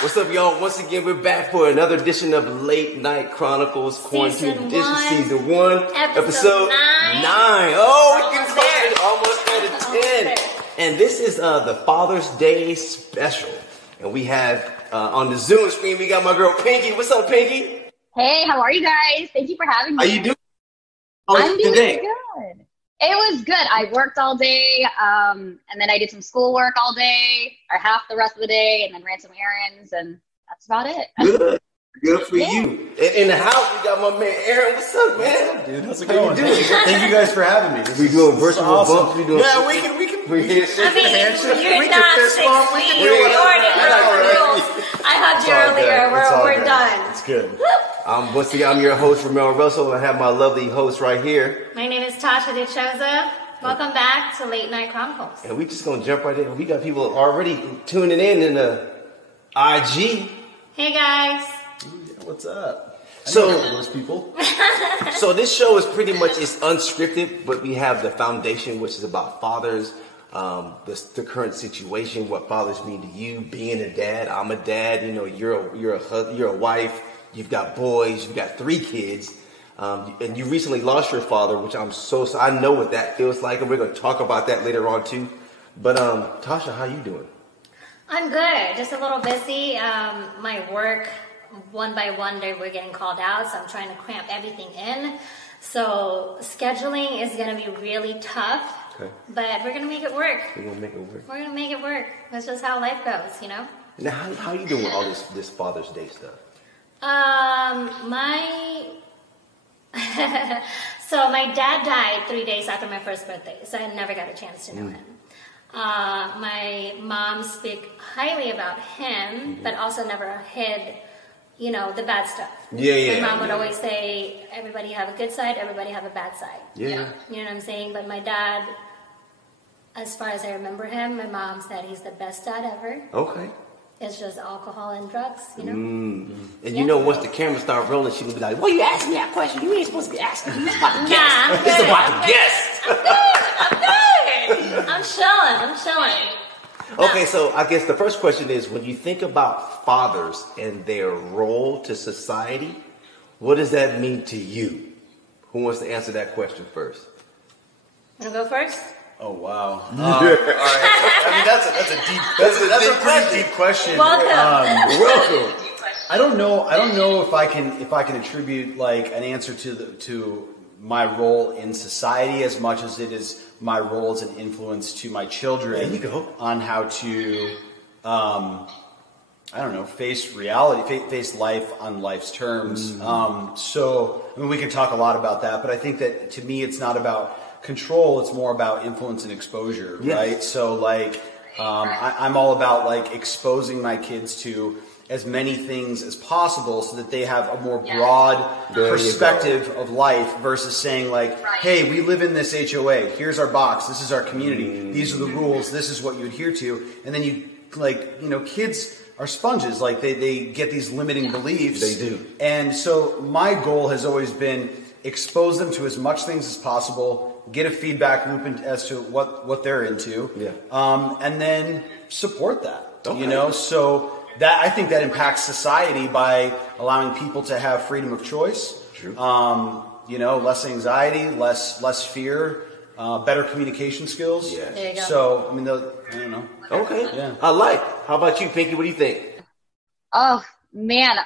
What's up, y'all? Once again, we're back for another edition of Late Night Chronicles Quarantine Edition, Season 1, Episode 9. Oh, we're getting close, almost at 10. And this is the Father's Day special. And we have on the Zoom screen, we got my girl Pinky. What's up, Pinky? Hey, how are you guys? Thank you for having me. How you doing? I'm doing good. It was good. I worked all day, and then I did some schoolwork all day, or half the rest of the day, and then ran some errands, and that's about it. Good for you. In the house, we got my man Aaron. What's up, man? Dude, how's it going? Thank you guys for having me. We doing virtual bumps. We doing yeah, we can. We're here. I mean, you're not 6 feet. We already I hugged you earlier. We're done. It's good. Once again, I'm your host, Ramel Russell, and I have my lovely host right here. My name is Tasha DeChosa. Welcome back to Late Night Chronicles. And we just gonna jump right in. We got people already tuning in the IG. Hey guys. What's up? So those people. So this show is pretty much it's unscripted, but we have the foundation, which is about fathers, the current situation, what fathers mean to you, being a dad. I'm a dad. You know, you're a wife. You've got boys. You've got 3 kids, and you recently lost your father, which I know what that feels like, and we're going to talk about that later on too. But Tasha, how you doing? I'm good. Just a little busy. My work, one by one, we're getting called out, so I'm trying to cramp everything in. So scheduling is going to be really tough. Okay. But we're going to make it work. We're going to make it work. We're going to make it work. That's just how life goes, you know? Now, how are you doing with all this Father's Day stuff? So my dad died 3 days after my first birthday, so I never got a chance to know him. My mom speak highly about him, but also never hid, you know, the bad stuff. My mom would always say, everybody have a good side, everybody have a bad side. You know what I'm saying? But my dad, as far as I remember him, my mom said he's the best dad ever. Okay. It's just alcohol and drugs, you know? And you know, once the camera start rolling, she gonna be like, well, you asked me that question. You ain't supposed to be asking me. It's about the guest. It's about the guest. I'm chilling. Okay, so I guess the first question is, when you think about fathers and their role to society, what does that mean to you? Who wants to answer that question first? Want to go first? Oh wow! All right. I mean, that's a pretty deep question. Welcome. I don't know if I can attribute like an answer to my role in society as much as it is my role as an influence to my children on how to, I don't know, face reality, face life on life's terms. So, I mean, we can talk a lot about that, but I think that to me, it's not about control, it's more about influence and exposure, right? So, like, I'm all about, like, exposing my kids to as many things as possible so that they have a more broad perspective of life versus saying like, hey, we live in this HOA, here's our box, this is our community, these are the rules, this is what you adhere to. And then you, like, you know, kids are sponges, like they get these limiting beliefs. They do. And so my goal has always been expose them to as much things as possible, get a feedback loop as to what they're into, and then support that, you know? So that, I think that impacts society by allowing people to have freedom of choice. True. You know, less anxiety, less fear, better communication skills. Yeah. There you go. So, I mean, I don't know. Okay. Yeah. How about you, Pinky? What do you think? Oh, man.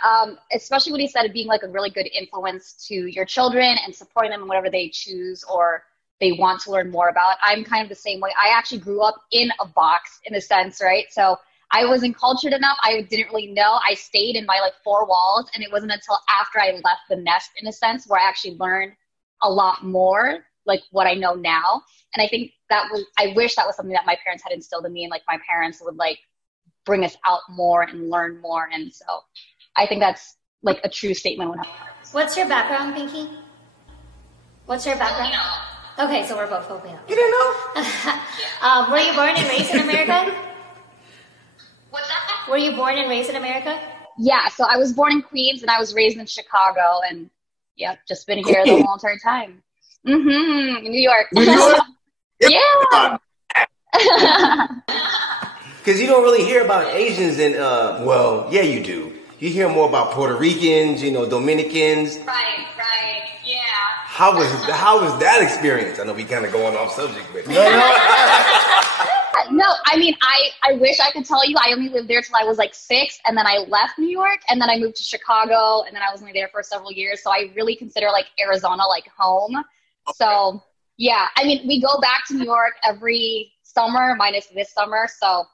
Especially what he said of being like a really good influence to your children and supporting them in whatever they choose or they want to learn more about. I'm kind of the same way. I actually grew up in a box in a sense, right? So I wasn't cultured enough. I didn't really know. I stayed in my like 4 walls, and it wasn't until after I left the nest in a sense where I actually learned a lot more, like what I know now. And I think I wish that was something that my parents had instilled in me, and like my parents would like bring us out more and learn more. And so I think that's like a true statement. What's your background, Pinky? What's your background? Okay, so we're both Filipino. You didn't know? Were you born and raised in America? What's that? Were you born and raised in America? Yeah, so I was born in Queens and I was raised in Chicago, and just been here the whole entire time. New York. New York? Yeah. Because you don't really hear about Asians in, well, yeah, you do. You hear more about Puerto Ricans, Dominicans. Right, yeah. How was that experience? I know we kind of going off subject, but No, I mean, I wish I could tell you I only lived there till I was like 6, and then I left New York, and then I moved to Chicago, and then I was only there for several years. So I really consider like Arizona like home. Okay. So yeah, I mean, we go back to New York every summer minus this summer. So,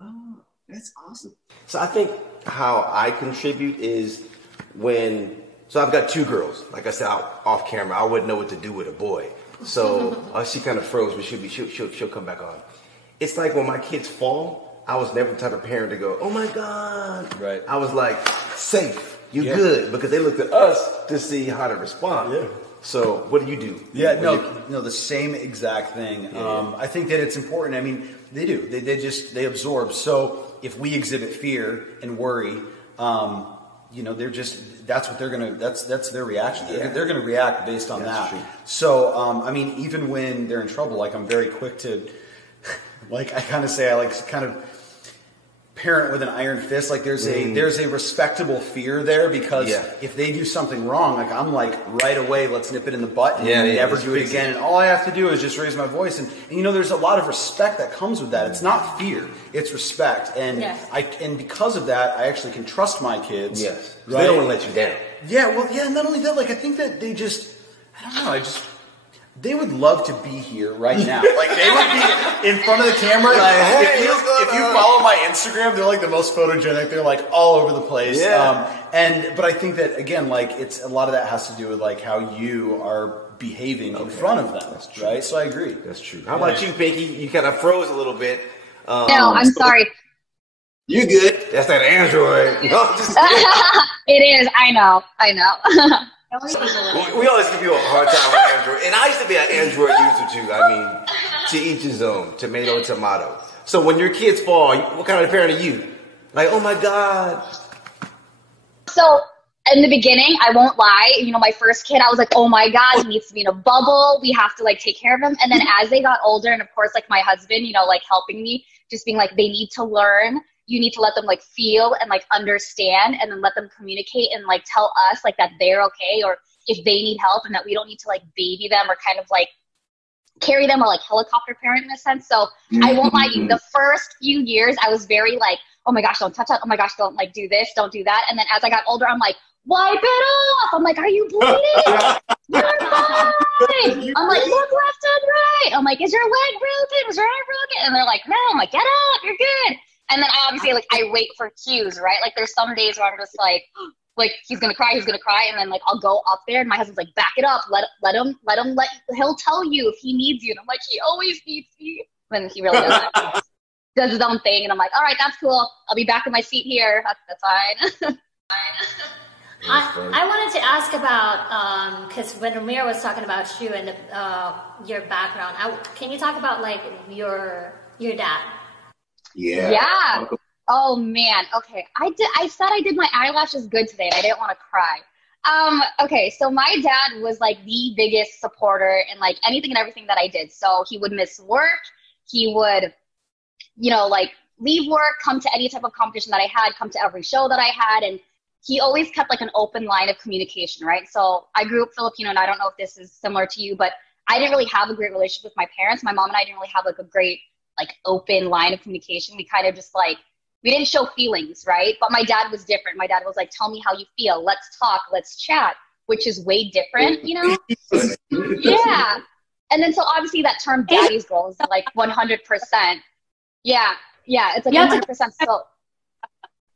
Oh, that's awesome. So I think how I contribute is so I've got 2 girls. Like I said, off camera, I wouldn't know what to do with a boy. So she kind of froze, but she'll come back on. It's like when my kids fall, I was never the type of parent to go, oh my God. Right. I was like, safe, you're good, because they looked at us to see how to respond. Yeah. So what do you do? Yeah, no, the same exact thing. Yeah. I think that it's important. I mean, they do. They absorb. So if we exhibit fear and worry, that's what they're gonna. That's their reaction. Yeah. They're gonna react based on that. True. So I mean, even when they're in trouble, like I'm very quick to, like I kind of say, I like kind of parent with an iron fist. Like there's a respectable fear there, because if they do something wrong, like I'm like right away, let's nip it in the butt and never do it again. And all I have to do is just raise my voice. And there's a lot of respect that comes with that. It's not fear, it's respect. And and because of that, I actually can trust my kids. Yes. Right? They don't want to let you down. Yeah. Well, yeah. Not only that, like I think that they just, I don't know. They would love to be here right now. Like they would be in front of the camera. Like, hey, if you follow my Instagram, they're like the most photogenic. They're like all over the place. Yeah. But I think that again, like it's a lot of that has to do with like how you are behaving in front of them. That's true. Right. So I agree. That's true. How about you, Pinky? You kind of froze a little bit. No, I'm sorry. You're good. That's that Android. No, just it is. I know. We always give you a hard time with Android. And I used to be an Android user too. I mean, to each his own. Tomato, tomato. So when your kids fall, what kind of parent are you? Like, oh my God. So in the beginning, I won't lie, my first kid, I was like, oh my God, he needs to be in a bubble. We have to like take care of him. And then as they got older, and of course, like my husband, like helping me, just being like, they need to learn. You need to let them like feel and like understand, and then let them communicate and like tell us like that they're okay, or if they need help, and that we don't need to like baby them or kind of like carry them or like helicopter parent in a sense. So I won't lie to you, the first few years I was very like, oh my gosh, don't touch that. Oh my gosh, don't like do this, don't do that. And then as I got older, I'm like, wipe it off. I'm like, are you bleeding? You're fine. I'm like, look left and right. I'm like, is your leg broken? Is your arm broken? And they're like, no. I'm like, get up, you're good. And then obviously, like, I wait for cues, right? Like, there's some days where I'm just like, he's gonna cry. And then, like, I'll go up there, and my husband's like, back it up. He'll tell you if he needs you. And I'm like, he always needs me. When he really doesn't. Does his own thing. And I'm like, all right, that's cool. I'll be back in my seat here. That's fine. I wanted to ask about, because when Ramir was talking about you and your background, can you talk about, like, your dad? Yeah. Oh man. Okay. I said I did my eyelashes good today, and I didn't want to cry. Okay. So my dad was like the biggest supporter in like anything and everything that I did. So he would miss work. He would, like leave work, come to any type of competition that I had, come to every show that I had. And he always kept like an open line of communication, right? So I grew up Filipino, and I don't know if this is similar to you, but I didn't really have a great relationship with my parents. My mom and I didn't really have like a great like open line of communication. We kind of just like, we didn't show feelings, right? But my dad was different. My dad was like, tell me how you feel. Let's talk. Let's chat, which is way different, Yeah. And then so obviously that term daddy's girl is like 100%. Yeah. It's like 100%. So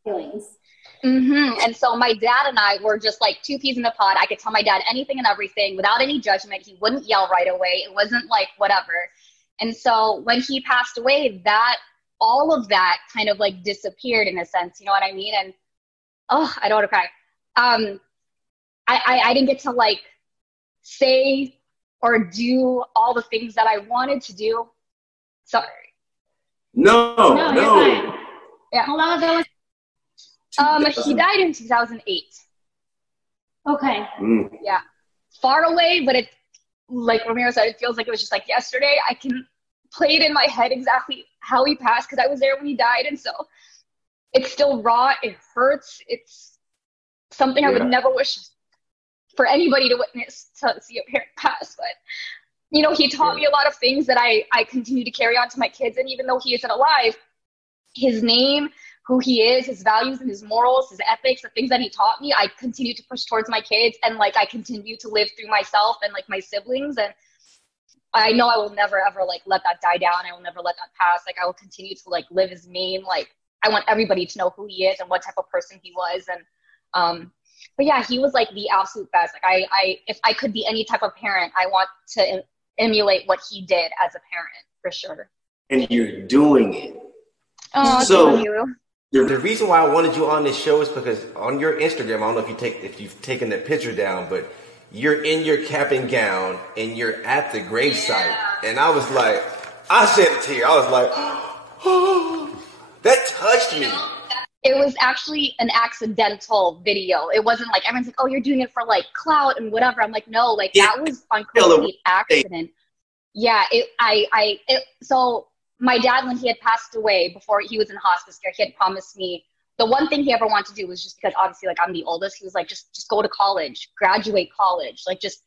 feelings. And so my dad and I were just like 2 peas in a pod. I could tell my dad anything and everything without any judgment. He wouldn't yell right away. It wasn't like whatever. And so when he passed away, all of that kind of like disappeared in a sense, you know what I mean? And I don't want to cry. I didn't get to like say or do all the things that I wanted to do. Sorry. No. Yeah. How long ago was he died in 2008. Okay. Yeah. Far away, but it, like Ramiro said, it feels like it was just like yesterday. I can played in my head exactly how he passed because I was there when he died. And so it's still raw. It hurts. It's something I would never wish for anybody to witness, to see a parent pass. But, you know, he taught me a lot of things that I continue to carry on to my kids. And even though he isn't alive, his name, who he is, his values and his morals, his ethics, the things that he taught me, I continue to push towards my kids. And like, I continue to live through myself and like my siblings. And I know I will never ever like let that die down. I will never let that pass. Like, I will continue to like live his name. Like, I want everybody to know who he is and what type of person he was. And, but yeah, he was like the absolute best. Like if I could be any type of parent, I want to emulate what he did as a parent for sure. And you're doing it. Oh, so, thank you. The reason why I wanted you on this show is because on your Instagram, I don't know if you've taken that picture down, but you're in your cap and gown and you're at the gravesite. And I was like, I shed a tear. I was like, oh, that touched me. It was actually an accidental video. It wasn't like everyone's like, oh, you're doing it for like clout and whatever. I'm like, no, like that was on complete accident. Yeah, so my dad, when he had passed away, before he was in hospice care, he had promised me the one thing he ever wanted to do was, just because obviously like I'm the oldest, he was like, just go to college, graduate college, like just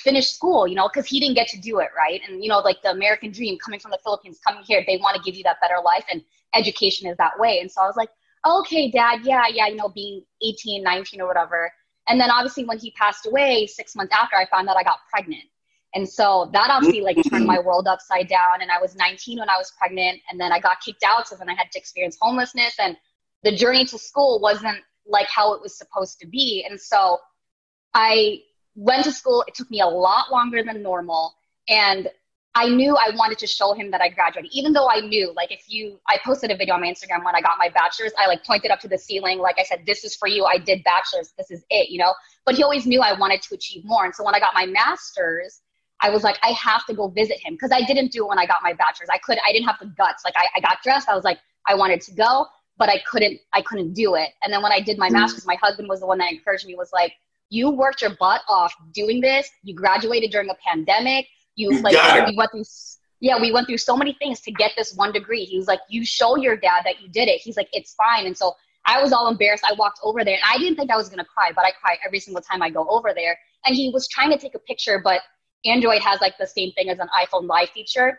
finish school, you know, because he didn't get to do it, right? And, you know, like the American dream, coming from the Philippines, coming here, they want to give you that better life, and education is that way. And so I was like, okay, Dad, yeah, you know, being 18, 19 or whatever. And then obviously when he passed away, 6 months after, I found out I got pregnant. And so that obviously like turned my world upside down. And I was 19 when I was pregnant, and then I got kicked out. So then I had to experience homelessness, and the journey to school wasn't like how it was supposed to be. And so I went to school. It took me a lot longer than normal. And I knew I wanted to show him that I graduated, even though I knew, like, I posted a video on my Instagram when I got my bachelor's. I like pointed up to the ceiling. Like I said, this is for you. I did bachelor's. This is it, you know, but he always knew I wanted to achieve more. And so when I got my master's, I was like, I have to go visit him, because I didn't do it when I got my bachelor's. I didn't have the guts. Like I got dressed. I was like, I wanted to go, but I couldn't do it. And then when I did my master's, my husband was the one that encouraged me, was like, you worked your butt off doing this. You graduated during a pandemic. We went through so many things to get this one degree. He was like, you show your dad that you did it. He's like, it's fine. And so I was all embarrassed. I walked over there, and I didn't think I was going to cry, but I cry every single time I go over there. And he was trying to take a picture, but Android has like the same thing as an iPhone live feature.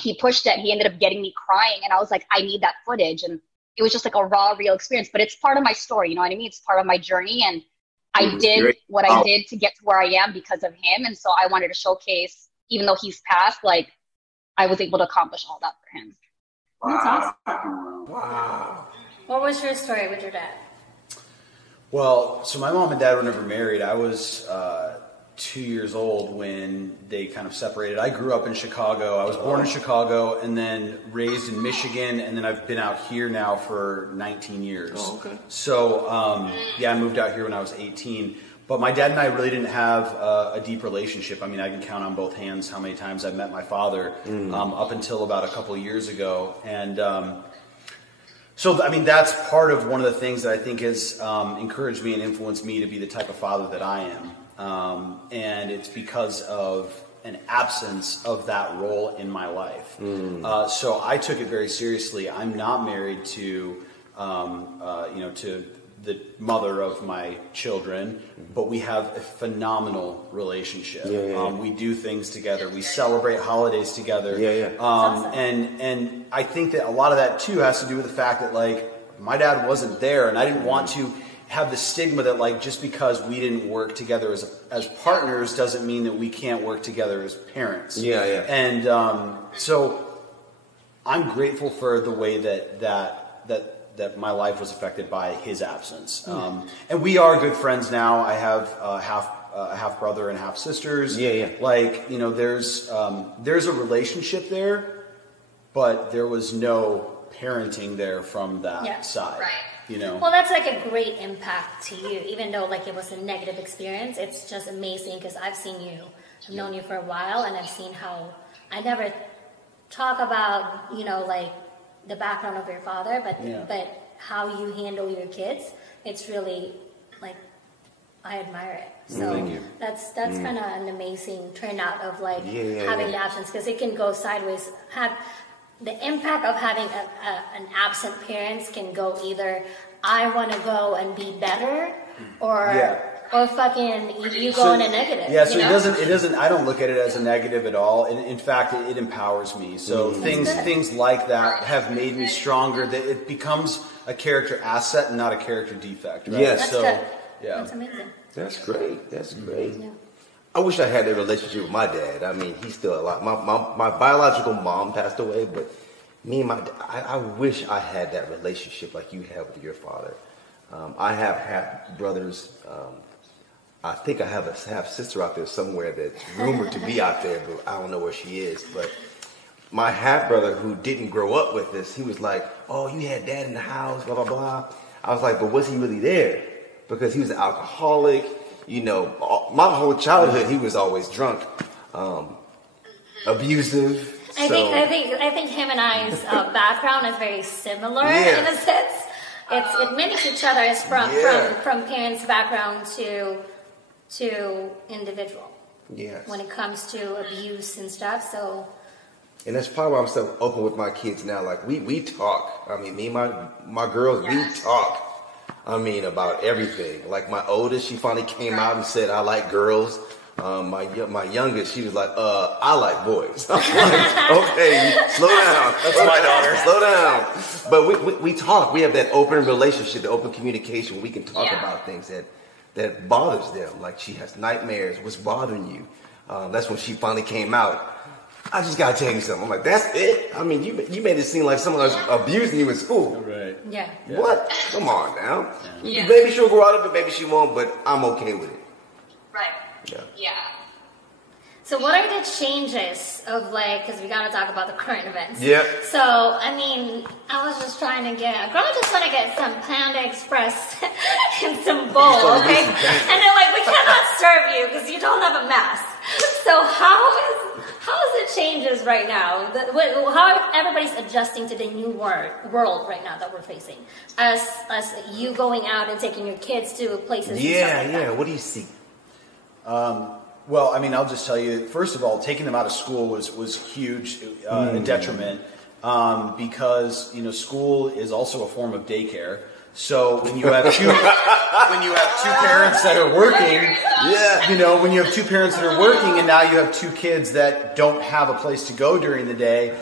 He pushed it, and he ended up getting me crying. And I was like, I need that footage. And it was just like a raw, real experience, but it's part of my story. You know what I mean? It's part of my journey. And I did what I did to get to where I am because of him. And so I wanted to showcase, even though he's passed, like I was able to accomplish all that for him. That's awesome. Wow. What was your story with your dad? Well, so my mom and dad were never married. I was 2 years old when they kind of separated. I grew up in Chicago. I was born in Chicago and then raised in Michigan, and then I've been out here now for 19 years. Oh, okay. So, I moved out here when I was 18. But my dad and I really didn't have a deep relationship. I mean, I can count on both hands how many times I've met my father up until about a couple of years ago. And so, I mean, that's part of one of the things that I think has encouraged me and influenced me to be the type of father that I am. And it's because of an absence of that role in my life. So I took it very seriously. I'm not married to, to the mother of my children, but we have a phenomenal relationship. We do things together. We celebrate holidays together. Awesome. And I think that a lot of that too has to do with the fact that like my dad wasn't there, and I didn't want to have the stigma that like just because we didn't work together as partners doesn't mean that we can't work together as parents. And so I'm grateful for the way that my life was affected by his absence. And we are good friends now. I have a half brother and half sisters. Like, you know, there's a relationship there, but there was no parenting there from that side. Right. You know? Well, that's like a great impact to you, even though like it was a negative experience. It's just amazing because I've seen you, I've known you for a while, and I've seen how I never talk about, you know, like the background of your father, but how you handle your kids. It's really like I admire it. So that's kind of an amazing turnout of like having the absence, because it can go sideways. The impact of having an absent parents can go either I want to go and be better, or fucking you go in a negative. Yeah, so it doesn't. I don't look at it as a negative at all. In fact, it empowers me. So things like that have made me stronger. That it becomes a character asset and not a character defect. Right? Yes. That's so good. yeah, That's amazing. That's great. That's great. Yeah. I wish I had that relationship with my dad. I mean, he's still alive. My biological mom passed away, but me and my dad, I wish I had that relationship like you have with your father. I have half brothers. I think I have a half sister out there somewhere that's rumored to be out there, but I don't know where she is. But my half brother, who didn't grow up with this, he was like, "Oh, you had dad in the house, blah blah blah." I was like, "But was he really there?" Because he was an alcoholic. You know, my whole childhood he was always drunk, abusive. I think him and I's background is very similar in a sense. It mimics each other. It's from parents' background to individual. Yes. When it comes to abuse and stuff, so. And that's probably why I'm so open with my kids now. Like we talk. I mean, me and my girls, we talk. I mean, about everything. Like my oldest, she finally came out and said, "I like girls." My youngest, she was like, "I like boys." I'm like, "Okay, slow down." That's my daughter. Slow down. But we talk. We have that open relationship, the open communication. We can talk about things that bothers them. Like she has nightmares. What's bothering you? That's when she finally came out. I just gotta tell you something. I'm like, that's it? I mean, you made it seem like someone was abusing you in school. right. Yeah. What? Come on now. Yeah. Maybe she'll grow out of it, maybe she won't, but I'm okay with it. Right. Yeah. So what are the changes of like, because we got to talk about the current events. Yeah. So, I mean, I was just trying to girl just want to get some Panda Express and some bowl, okay? And they're like, we cannot serve you because you don't have a mask. So how is it changes right now? How everybody's adjusting to the new world right now that we're facing? As you going out and taking your kids to places and stuff like that. What do you see? Well, I mean, I'll just tell you, first of all, taking them out of school was huge, a detriment, because, school is also a form of daycare. So when you have two parents that are working, when you have two parents that are working and now you have two kids that don't have a place to go during the day,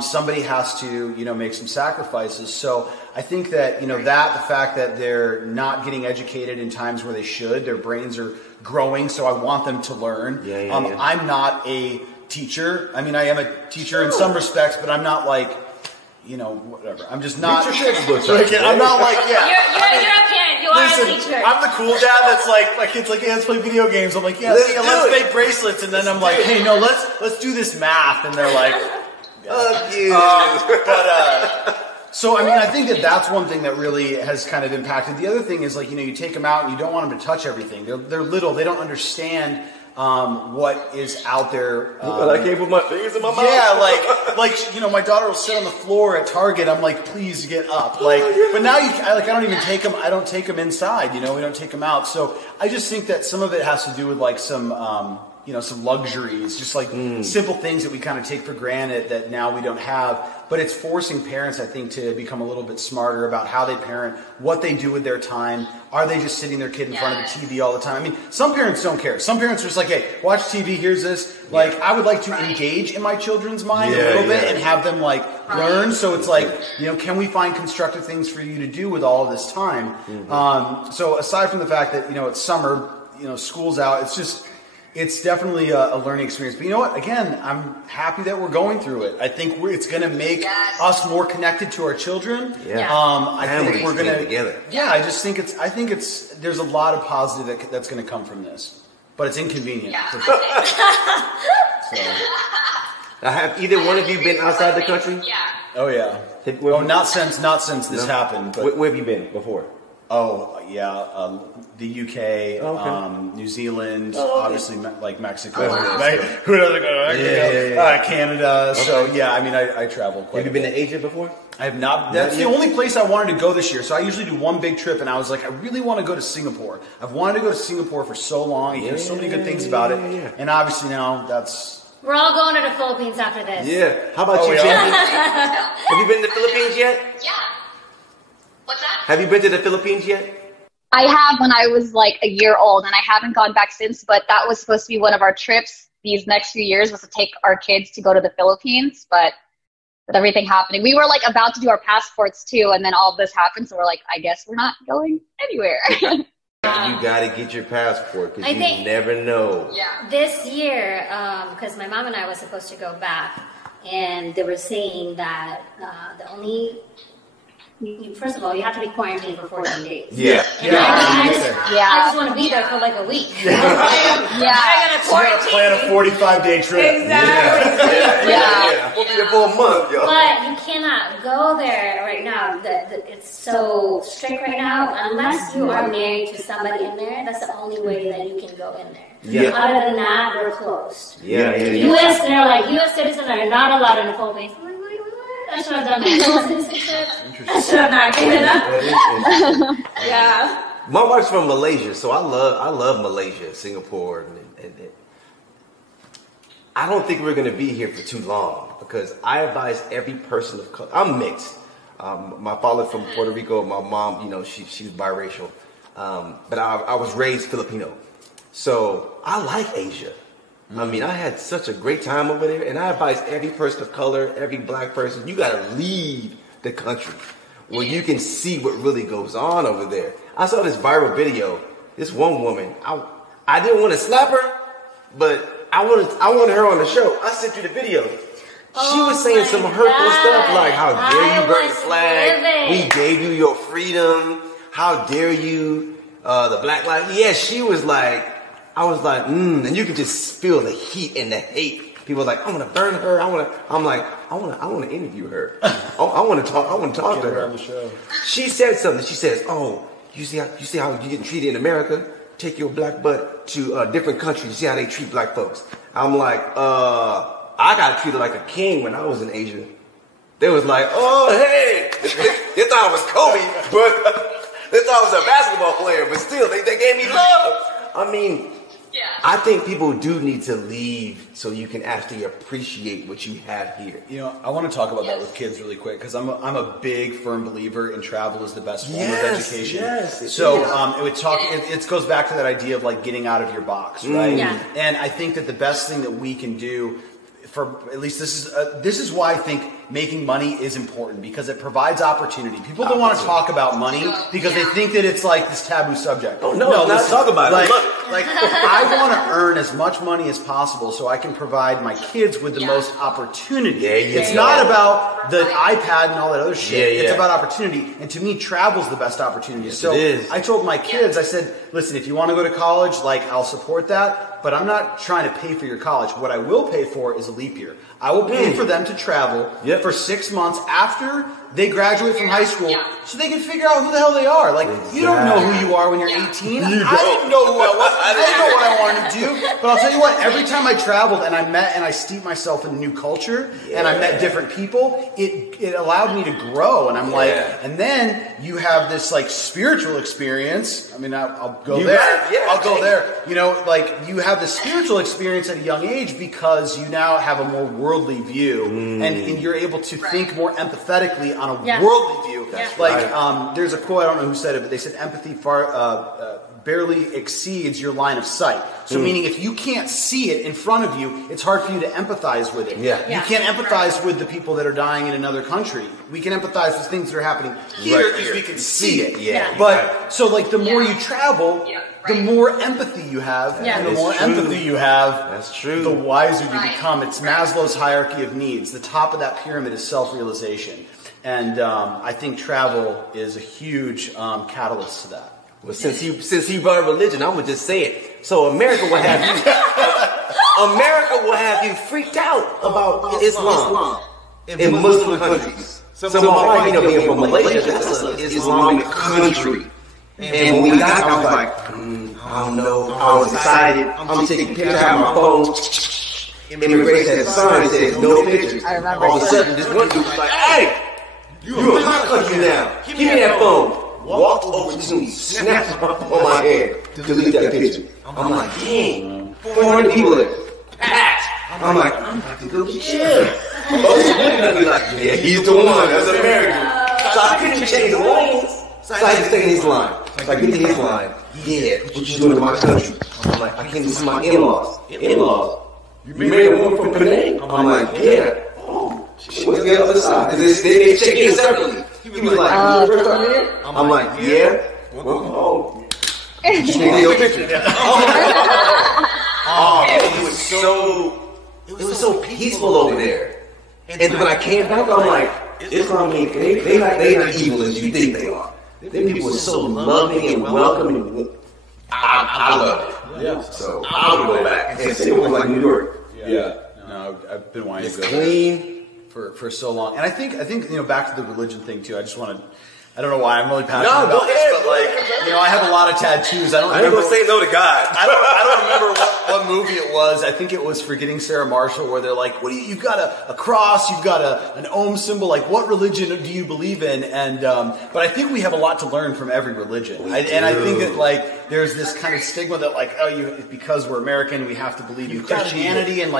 somebody has to, make some sacrifices. So I think that, the fact that they're not getting educated in times where they should, their brains are growing, so I want them to learn. I'm not a teacher. I mean, I am a teacher in some respects, but I'm not like, whatever. I'm just not. I'm not like, You're a parent. You are a teacher. I'm the cool dad that's like, my kid's like, yeah, let's play video games. I'm like, yeah, let's make bracelets. And then I'm like, hey, no, let's do this math. And they're like, so, I mean, I think that's one thing that really has kind of impacted. The other thing is, like, you take them out and you don't want them to touch everything. They're little. They don't understand what is out there. I can't put my fingers in my mouth. Yeah, like my daughter will sit on the floor at Target. I'm like, please get up. But now I don't even take them. I don't take them inside. We don't take them out. So I just think that some of it has to do with like some luxuries, just like simple things that we kind of take for granted that now we don't have. But it's forcing parents, I think, to become a little bit smarter about how they parent, what they do with their time. Are they just sitting their kid in front of a TV all the time? I mean, some parents don't care. Some parents are just like, hey, watch TV, here's this. Like, I would like to engage in my children's mind a little bit and have them, learn. So it's like, can we find constructive things for you to do with all of this time? So aside from the fact that, it's summer, school's out, it's definitely a learning experience. But you know what? Again, I'm happy that we're going through it. I think it's going to make us more connected to our children. I think we're going to together. Yeah, I think there's a lot of positive that's going to come from this, but it's inconvenient. For sure. Now, have either one of you been outside the country? Oh yeah. Not since this happened. But where have you been before? Oh yeah, the UK, New Zealand, obviously like Mexico. Who doesn't go to Mexico? Canada. So yeah, I mean, I travel quite. Have you been to Asia before? I have not. That's the only place I wanted to go this year. So I usually do one big trip, and I was like, I really want to go to Singapore. I've wanted to go to Singapore for so long. You hear so many good things about it, and obviously now that's. We're all going to the Philippines after this. Yeah. How about you, Jamie? Have you been to the Philippines yet? Yeah. What's that? Have you been to the Philippines yet? I have when I was like a year old, and I haven't gone back since, but that was supposed to be one of our trips these next few years, was to take our kids to go to the Philippines, but with everything happening, we were like about to do our passports too, and then all of this happened, so we're like, I guess we're not going anywhere. You gotta get your passport because you never know. Yeah. This year, because my mom and I were supposed to go back, and they were saying that the only first of all, you have to be quarantined for 14 days. Yeah. I just want to be there for like a week. I gotta quarantine. Plan a 45-day trip. Exactly. Yeah. We'll be there for a month, yo. But you cannot go there right now. It's so strict right now. Unless you are married to somebody in there, that's the only way that you can go in there. Yeah. Other than that, they're closed. Yeah. U.S. They're like U.S. citizens are not allowed in the Philippines. I should have done that. I should have not given that. Yeah. My wife's from Malaysia, so I love Malaysia, Singapore, and I don't think we're going to be here for too long because I advise every person of color. I'm mixed. My father's from Puerto Rico. My mom, she's biracial, but I was raised Filipino, so I like Asia. I mean, I had such a great time over there, and I advise every person of color, every black person, you got to leave the country where you can see what really goes on over there. I saw this viral video. This one woman, I didn't want to slap her, but I wanted her on the show. I sent you the video. She was saying some hurtful stuff like, how dare you burn the flag? We gave you your freedom. How dare you? The black lives. Yeah, she was like, I was like, and you could just feel the heat and the hate. People were like, I want to burn her. I want to interview her. I want to talk to her. On the show. She said something. She says, oh, you see how you're getting treated in America? Take your black butt to different countries. You see how they treat black folks. I'm like, I got treated like a king when I was in Asia. They was like, oh, hey, they thought I was Kobe, but they thought I was a basketball player, but still, they gave me love. I mean, I think people do need to leave so you can actually appreciate what you have here. I want to talk about that with kids really quick because I'm a big firm believer in travel is the best form of education. So it goes back to that idea of like getting out of your box, right? Yeah. And I think that the best thing that we can do, for at least this is why I think making money is important because it provides opportunity. People don't want to talk about money because they think that it's like this taboo subject. Oh no, let's talk about it. I want to earn as much money as possible so I can provide my kids with the most opportunity. It's not about the iPad and all that other shit. It's about opportunity. And to me, travel's the best opportunity. Yes, so it is. I told my kids, I said, listen, if you want to go to college, I'll support that, but I'm not trying to pay for your college. What I will pay for is a leap year. I will pay for them to travel for 6 months after they graduate from high school so they can figure out who the hell they are. You don't know who you are when you're 18. I didn't know who I was. I didn't know what I wanted to do. But I'll tell you what, every time I traveled and I met and I steeped myself in a new culture and I met different people, it allowed me to grow. And I'm like, and then you have this spiritual experience. I mean, I'll go there. I'll go there. You have this spiritual experience at a young age because you now have a more worldly view and you're able to think more empathetically on a worldly view. There's a quote, I don't know who said it, but they said empathy barely exceeds your line of sight. So meaning if you can't see it in front of you, it's hard for you to empathize with it. You can't empathize with the people that are dying in another country. We can empathize with things that are happening here because we can see it. But so the more you travel, the more empathy you have, and the more empathy you have, the wiser you become. It's Maslow's hierarchy of needs. The top of that pyramid is self-realization. And I think travel is a huge catalyst to that. Well, since you brought up religion, I'm gonna just say it. So America will have you freaked out about Islam in Muslim countries. So my wife, being from Malaysia, that's an Islamic country. And when we got, I was like, I don't know. I was excited. I'm taking pictures out of my phone. Immigration had a sign that says no pictures. I remember. All of a sudden, this one dude was like, hey, you're a hot country now. Give me that phone. Walked over to me, snapped my phone on my hand, delete that picture. I'm like, dang, 400 people there. Packed. I'm like, I'm about to go get you. Oh, be like, yeah, he's the one. That's American. So I couldn't change the lanes. So I had to stay in his line. So I get to his line. Yeah, what you doing in my country? I'm like, I came to see my in-laws. In-laws? You married a woman from Penang? I'm like, yeah. Oh, what's the other side? Because they check in separately. He was like, you the first time here? I'm like, yeah. Welcome home. You take your picture. Oh, it was so peaceful over there. And when I came back, I'm like, Islam ain't, they not evil as you think they are. Them people are so loving and welcoming. I love it. Yeah. So I would go back and say it was like New York. Yeah. No, I've been wanting to go clean for so long. And I think back to the religion thing too. I don't know why I'm really passionate go about ahead. this, but I have a lot of tattoos. I ain't gonna say no to God. I don't remember what movie it was. I think it was Forgetting Sarah Marshall, where they're like, you've got a cross, you've got an Om symbol. Like, what religion do you believe in? And but I think we have a lot to learn from every religion. I think that there's this kind of stigma that because we're American, we have to believe in Christianity, and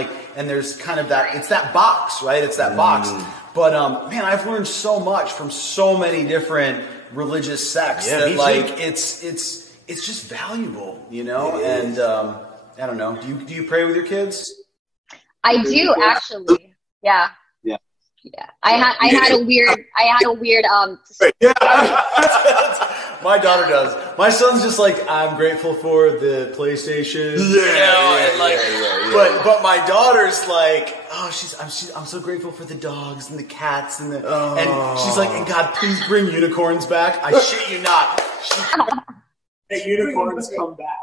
there's kind of that. It's that box, right? It's that box. But man, I've learned so much from so many different religious sects that it's just valuable, And I don't know. Do you pray with your kids? I do actually. Yeah. Yeah. Yeah. I had a weird My daughter does. My son's just like, I'm grateful for the PlayStation. But my daughter's like, I'm so grateful for the dogs and the cats and she's like, and God, please bring unicorns back. I shit you not. The unicorns come back.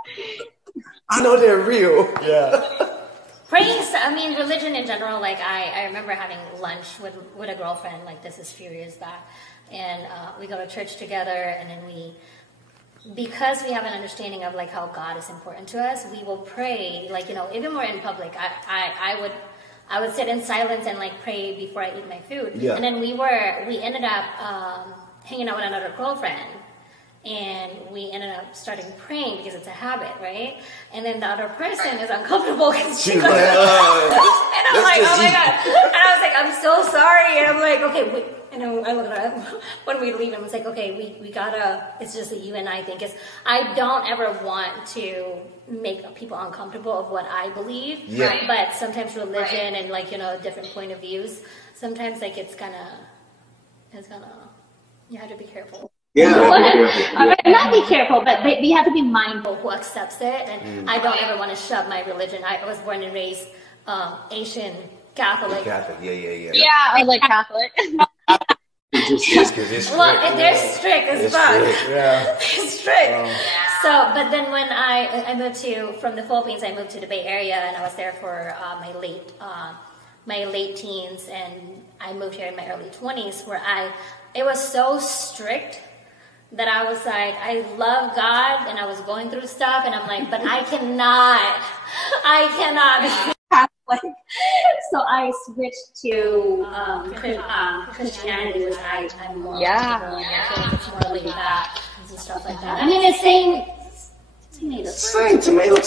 I know they're real. Yeah. Religion in general, I remember having lunch with a girlfriend, this is a few years back, and we go to church together, and then because we have an understanding of how God is important to us, we will pray, even more in public. I would sit in silence and pray before I eat my food. Yeah. And then we ended up hanging out with another girlfriend. And we ended up starting praying because it's a habit, right? And then the other person is uncomfortable because she goes, and I'm like, oh my God. And I was like, I'm so sorry. And I'm like, okay, wait. And I look at her when we leave, and I was like, okay, we gotta, it's just that you and I think I don't ever want to make people uncomfortable of what I believe. Yeah. But sometimes religion and different point of views, sometimes you have to be careful. Yeah. Not be careful, but we have to be mindful who accepts it. And I don't ever want to shove my religion. I was born and raised Asian Catholic. Catholic, yeah. Yeah, I was Catholic. It's well, they're strict as fuck. Yeah. They're strict. So, but then when I moved from the Philippines, I moved to the Bay Area, and I was there for my late teens, and I moved here in my early 20s, where it was so strict that I was like, I love God, and I was going through stuff, and I'm like, but I cannot be Catholic. So I switched to Christianity, which I'm more comfortable in. I feel like it's more laid back and stuff like that. I mean, it's saying tomato.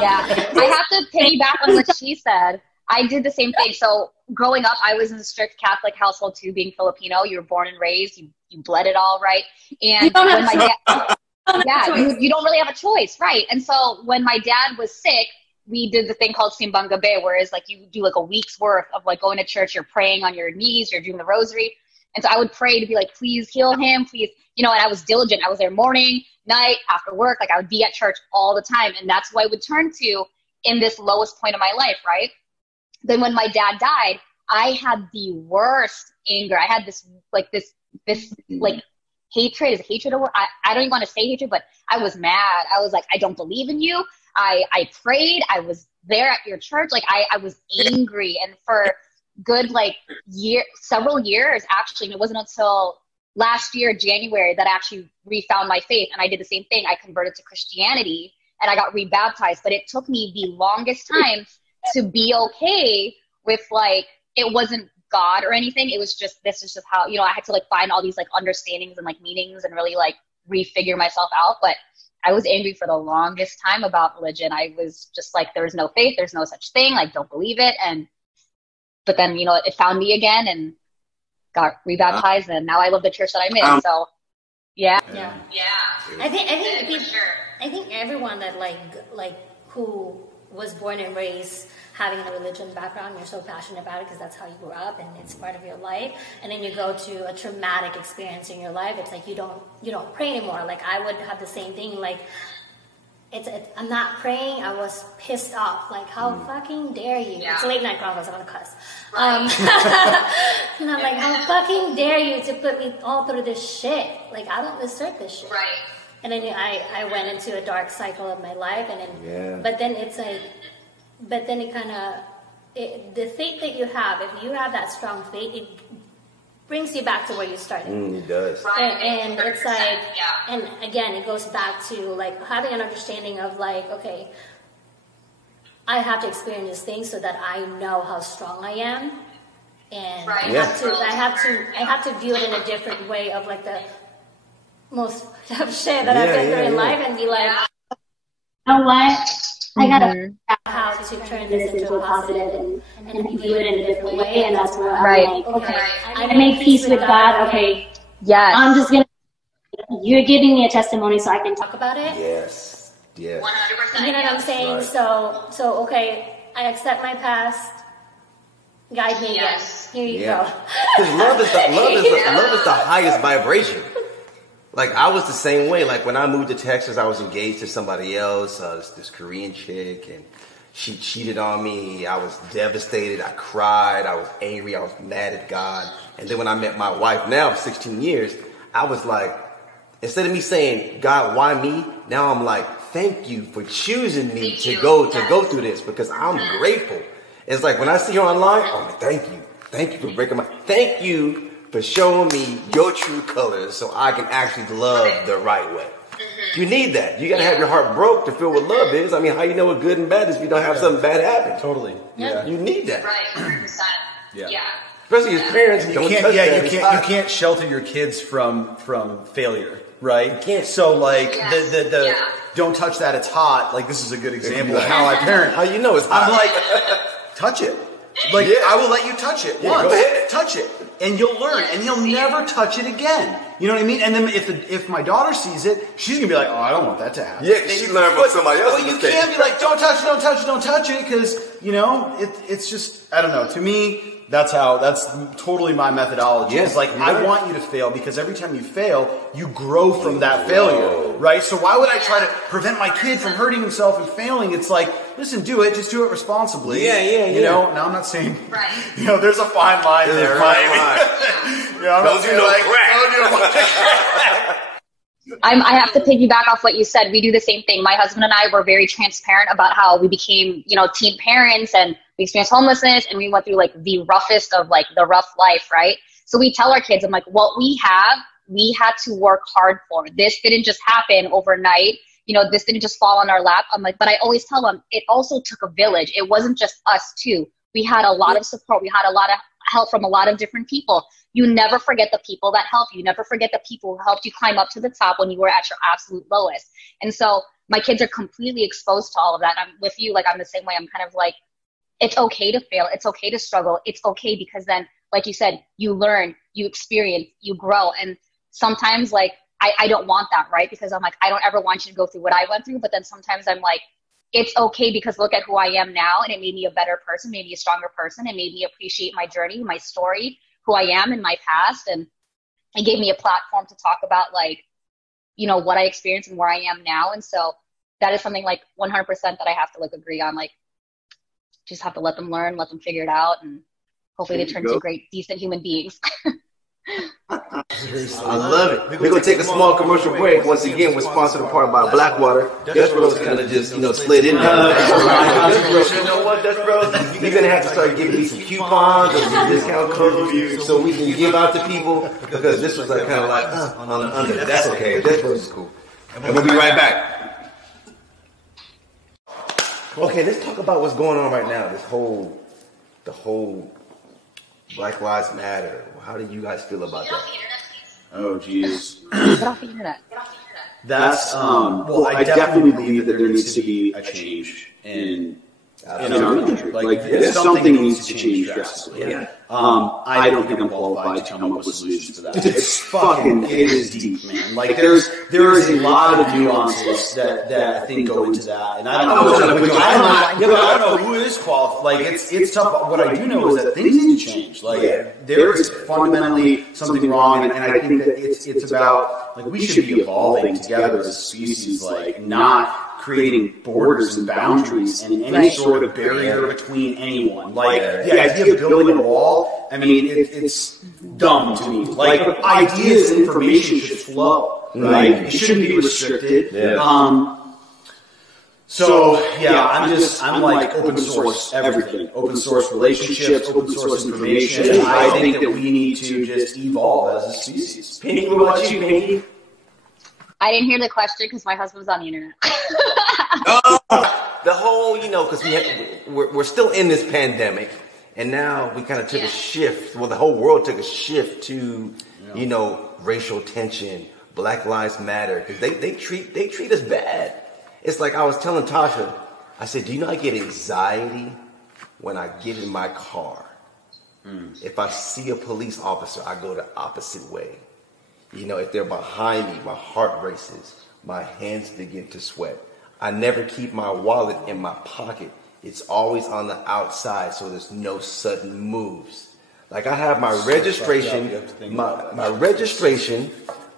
Yeah, I have to piggyback on what she said. I did the same thing. So growing up, I was in a strict Catholic household too, being Filipino. You were born and raised. You bled it all, right? And when my dad, you don't really have a choice, right? And so when my dad was sick, we did the thing called Simbang Gabi, whereas you do a week's worth of going to church. You're praying on your knees. You're doing the rosary. And so I would pray to be please heal him, please. And I was diligent. I was there morning, night, after work. I would be at church all the time. And that's what I would turn to in this lowest point of my life, right? Then when my dad died, I had the worst anger. I had this hatred. Is hatred a word? I don't even want to say hatred, but I was mad. I was I don't believe in you. I prayed. I was there at your church. I was angry. And for good several years, actually, and it wasn't until last year, January, that I actually refound my faith. And I did the same thing. I converted to Christianity and I got rebaptized. But it took me the longest time to be okay with like, it wasn't God or anything. It was just, this is just how, you know, I had to like find all these like understandings and like meanings and really like refigure myself out. But I was angry for the longest time about religion. I was just like, there's no faith, there's no such thing, like don't believe it. But then, you know, it found me again and got rebaptized, and now I love the church that I'm in. So yeah. I think everyone that like who was born and raised having a religion background, you're so passionate about it because that's how you grew up and it's part of your life, and then you go to a traumatic experience in your life, it's like you don't pray anymore. Like I would have the same thing, like I'm not praying. I was pissed off. Like, how fucking dare you? Yeah. It's late Night Chronicles. I'm gonna cuss. Right. And I'm like, how fucking dare you to put me all through this shit? Like, I don't deserve this shit. Right. And then I went into a dark cycle of my life, and then, but then it's like, but then it kind of, the faith that you have, if you have that strong faith, it brings you back to where you started. It does. And it's like, and again, it goes back to like having an understanding of like, okay, I have to experience this thing so that I know how strong I am. And I have to view it in a different way of like the most tough shit that I've been through in life, and be like, you know what? I gotta figure out how to turn this into a positive and view it in a different way, and that's where I'm like, okay, I make peace with God. Okay, I'm just gonna. You're giving me a testimony, so I can talk about it. Yes, 100%. You know what I'm saying? Right. So okay, I accept my past. Guide me again. Here you go. Because love is the highest vibration. Like, I was the same way. Like, when I moved to Texas, I was engaged to somebody else, this Korean chick, and she cheated on me. I was devastated. I cried. I was angry. I was mad at God. And then when I met my wife now, 16 years, I was like, instead of me saying, God, why me? Now I'm like, thank you for choosing me to go through this, because I'm grateful. It's like when I see her online, I'm like, thank you. Thank you for breaking thank you for showing me your true colors so I can actually love the right way. You need that. You got to have your heart broke to feel what love is. I mean, how you know what good and bad is if you don't have something bad happen? Totally. Yeah. You need that. Right, 100%. Yeah. Especially as parents, you can't shelter your kids from failure, right? You can't. So like the don't touch that, it's hot. Like, this is a good example of how I parent. How you know it's hot? I'm like, touch it. Like, I will let you touch it once. Go ahead. Touch it. And you'll learn, and he'll never touch it again. You know what I mean? And then if my daughter sees it, she's gonna be like, "Oh, I don't want that to happen." Yeah, she learned from somebody else. But you can't be like, "Don't touch it, don't touch it," because you know it's just, I don't know. To me, that's totally my methodology. Yes, it's like, I want you to fail, because every time you fail, you grow from that failure, right? So why would I try to prevent my kid from hurting himself and failing? It's like, listen, do it, just do it responsibly. You know, now I'm not saying, you know, there's a fine line there, right? Don't do no crack. I have to piggyback off what you said. We do the same thing. My husband and I were very transparent about how we became, you know, teen parents, and we experienced homelessness, and we went through like the roughest of like the rough life, right? So we tell our kids, I'm like, what we have, we had to work hard for. This didn't just happen overnight. You know, this didn't just fall on our lap. I'm like, but I always tell them it also took a village. It wasn't just us too. We had a lot of support. We had a lot of help from a lot of different people. You never forget the people that help you. You never forget the people who helped you climb up to the top when you were at your absolute lowest. And so my kids are completely exposed to all of that. I'm with you. Like, I'm the same way. I'm kind of like, it's okay to fail. It's okay to struggle. It's okay, because then, like you said, you learn, you experience, you grow. And sometimes, like, I don't want that, right? Because I'm like, I don't ever want you to go through what I went through. But then sometimes I'm like, it's okay, because look at who I am now, and it made me a better person, made me a stronger person, and made me appreciate my journey, my story, who I am in my past, and it gave me a platform to talk about, like, you know, what I experienced and where I am now. And so that is something like 100% that I have to like agree on. Like, just have to let them learn, let them figure it out, and hopefully they turn into great, decent human beings. I love it. We're going to take a small commercial break. Once again, we're sponsored in part by Blackwater. Dutch Bros kind of just, slid in there. Dutch Bros, you know what, Dutch Bros? You're going to have to start giving me some coupons or some discount codes so we can give out to people, because this was like kind of like on the under. That's okay. Dutch Bros is cool. And we'll be right back. Okay, let's talk about what's going on right now. The whole Black Lives Matter. How do you guys feel about that? Oh, jeez. Get off the internet. That's Well, I definitely believe that there needs to be a change in our country. Like, something needs to change drastically. Yeah. I don't think I'm qualified to come up with solutions to that. It is deep, man. like there is a lot of nuances that I think go into that, and I don't know who is qualified. Like it's tough. What I do know is that things need to change. Like there is fundamentally something wrong, and I think that it's about like we should be evolving together as a species, like not creating borders and boundaries and any sort of barrier between anyone. Like the idea of building a wall, I mean, it's dumb to me. Like ideas and information should flow, right? It shouldn't be restricted. Yeah. I'm like open source everything, open source relationships, open source information. I think that we need to just evolve as a species. Pinky, what about you, Pinky? I didn't hear the question because my husband's on the internet. The whole, because we're still in this pandemic, and now we kind of took a shift. Well, the whole world took a shift to, racial tension, Black Lives Matter, because they treat us bad. It's like I was telling Tasha, I said, do you know I get anxiety when I get in my car? If I see a police officer, I go the opposite way. If they're behind me, my heart races, my hands begin to sweat. I never keep my wallet in my pocket. It's always on the outside, so there's no sudden moves. Like I have my registration,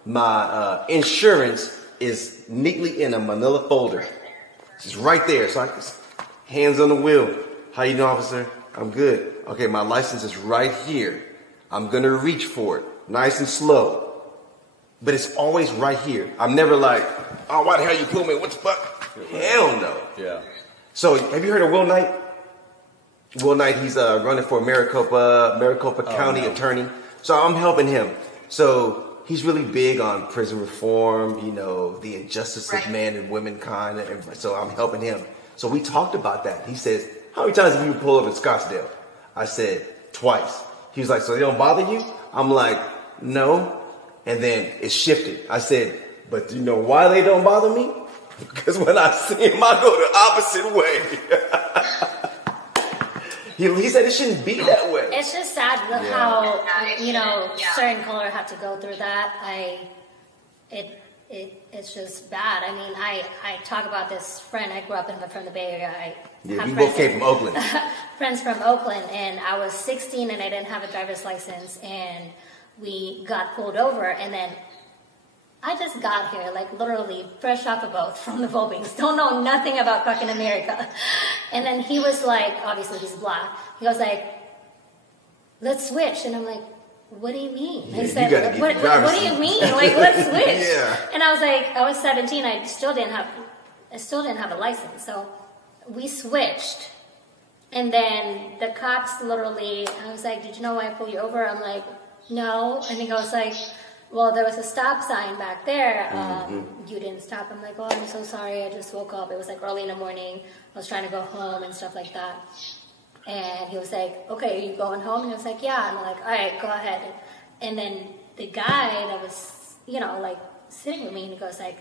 my insurance is neatly in a manila folder. It's right there. So hands on the wheel. How you doing, officer? I'm good. Okay, my license is right here. I'm going to reach for it. Nice and slow. But it's always right here. I'm never like, oh, why the hell you pull me? What the fuck? Hell no. Yeah. So have you heard of Will Knight? Will Knight, he's running for Maricopa County attorney. So I'm helping him. So he's really big on prison reform, the injustice of man and womankind. And so I'm helping him. So we talked about that. He says, how many times have you pulled over in Scottsdale? I said, twice. He was like, so they don't bother you? I'm like, no. And then it shifted. I said, but do you know why they don't bother me? Because when I see him, I go the opposite way. He said it shouldn't be that way. It's just sad how, certain color have to go through that. It's just bad. I mean, I talk about this friend. I grew up from the Bay Area. We both came from Oakland. Friends from Oakland. And I was 16 and I didn't have a driver's license. And we got pulled over, and then I just got here, like literally fresh off a boat from the Philippines. Don't know nothing about fucking America. And then he was like, obviously he's black. He was like, let's switch. And I'm like, what do you mean? Yeah, I said, what do you mean? Like, let's switch. And I was like, I was 17. I still didn't have a license. So we switched. And then the cops literally, I was like, did you know why I pulled you over? I'm like, no. And he goes like, well, there was a stop sign back there. You didn't stop. I'm like, oh, I'm so sorry. I just woke up. It was like early in the morning. I was trying to go home and stuff like that. And he was like, okay, are you going home? And I was like, yeah. And I'm like, all right, go ahead. And then the guy that was, like sitting with me, and he goes like,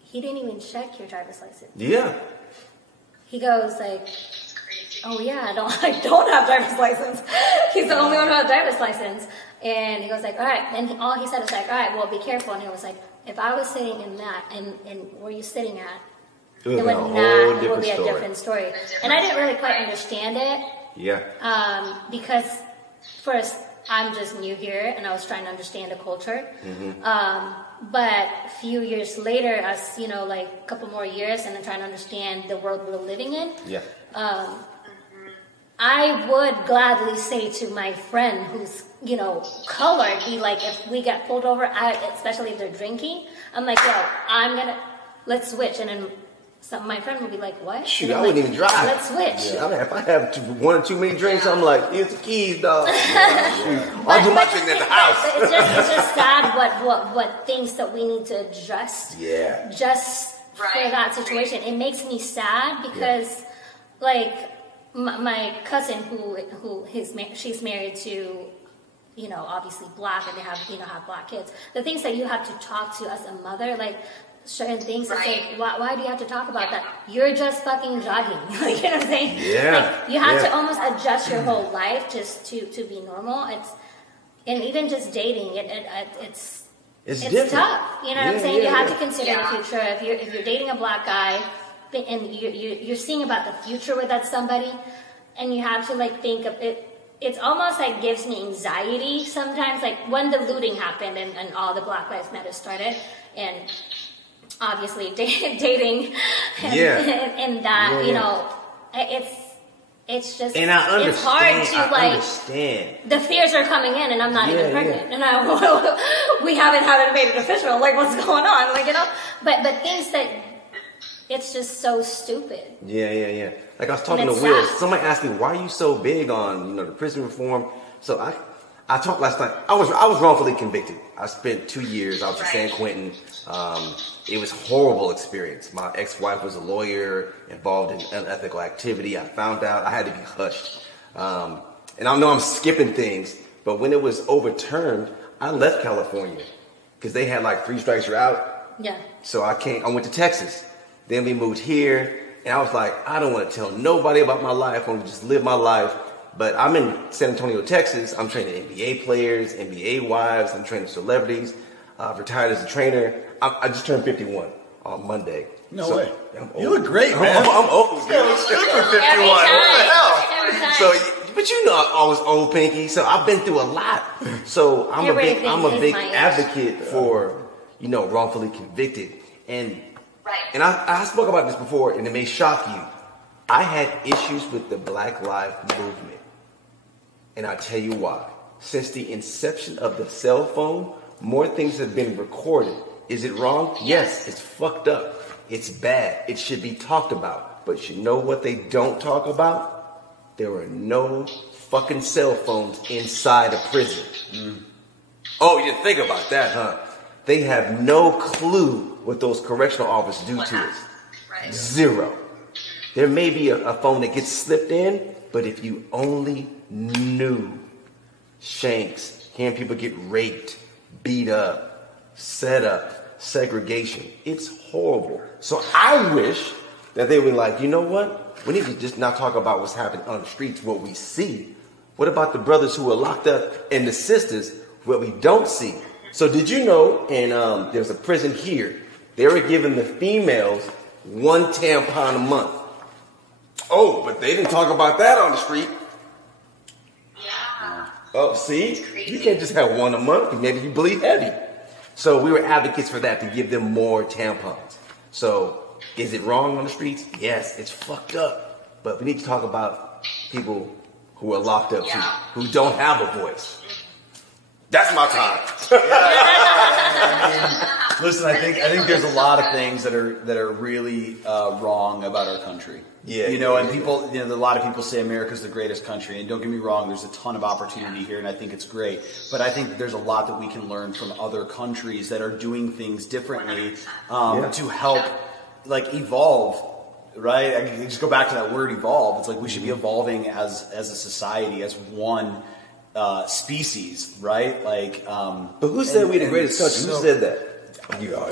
he didn't even check your driver's license. Yeah. He goes like, oh yeah, I don't have driver's license. He's the only one who has driver's license. And he goes like, all right. And all he said was like, all right, well, be careful. And he was like, if I was sitting in that, and where you sitting at, it would be a different story. And I didn't really quite understand it. Yeah. Because first, I'm just new here, and I was trying to understand the culture. But a few years later, as like a couple more years, and I'm trying to understand the world we're living in. Yeah. I would gladly say to my friend who's color be like, if we get pulled over, especially if they're drinking, I'm like, yo, let's switch. And then my friend would be like, what? Shoot, I wouldn't even drive. Let's switch. Yeah, I mean, if I have one or too many drinks, I'm like, here's the keys, dog. I'll do my drinking at the house. It's just sad what things that we need to adjust. Yeah. Just for that situation. It makes me sad because, like, my cousin she's married to, obviously black, and they have black kids. The things that you have to talk to as a mother, like, certain things, it's like, why do you have to talk about that? You're just fucking jogging. Like, you know what I'm saying? Yeah. Like, you have to almost adjust your whole life just to be normal. And even just dating, it's different. tough. You know what I'm saying? You have to consider Yeah. the future. If you're dating a black guy, and you're seeing about the future with that somebody, and you have to like think of it. It's almost like gives me anxiety sometimes. Like when the looting happened and all the Black Lives Matter started, and obviously dating and that it's just, and I understand, it's hard to like understand. The fears are coming in, and I'm not even pregnant, and we haven't made it official. Like, what's going on? Like, but things that it's just so stupid. Yeah. Like I was talking to Will. Somebody asked me, "Why are you so big on the prison reform?" So I talked last night. I was wrongfully convicted. I spent 2 years. I was in San Quentin. It was a horrible experience. My ex-wife was a lawyer involved in unethical activity. I found out. I had to be hushed. And I know I'm skipping things, but when it was overturned, I left California because they had like 3 strikes you're out. Yeah. So I went to Texas. Then we moved here, and I was like, I don't want to tell nobody about my life. I want to just live my life. But I'm in San Antonio, Texas. I'm training NBA players, NBA wives. I'm training celebrities. I've retired as a trainer. I just turned 51 on Monday. No way. You look great, man. I'm old. You look 51. Every What the hell? time. So, but I was old, Pinky. So I've been through a lot. So I'm a big advocate for wrongfully convicted. And I spoke about this before, and it may shock you. I had issues with the Black Lives Movement, and I'll tell you why. Since the inception of the cell phone, more things have been recorded. Is it wrong? Yes, it's fucked up. It's bad. It should be talked about. But you know what they don't talk about? There are no fucking cell phones inside a prison. Oh, you didn't think about that, huh? They have no clue what those correctional officers do to us. Right. Zero. There may be a phone that gets slipped in, but if you only knew Shanks, hearing people get raped, beat up, set up, segregation, it's horrible. So I wish that they were like, you know what? We need to just not talk about what's happening on the streets, what we see. What about the brothers who are locked up and the sisters, what we don't see? So did you know, and there's a prison here, they were giving the females 1 tampon a month. Oh, but they didn't talk about that on the street. Yeah. Oh, see? You can't just have 1 a month. Maybe you bleed heavy. So we were advocates for that, to give them more tampons. So is it wrong on the streets? Yes, it's fucked up. But we need to talk about people who are locked up too, who don't have a voice. That's my time. Listen, I think there's a lot of things that are really wrong about our country. People, a lot of people say America's the greatest country, and don't get me wrong, there's a ton of opportunity here, and I think it's great. But I think that there's a lot that we can learn from other countries that are doing things differently to help, like, evolve. Right? I mean, just go back to that word, evolve. It's like we should be evolving as a society, as one species, right? Like, but who said we're the greatest country? Who said that?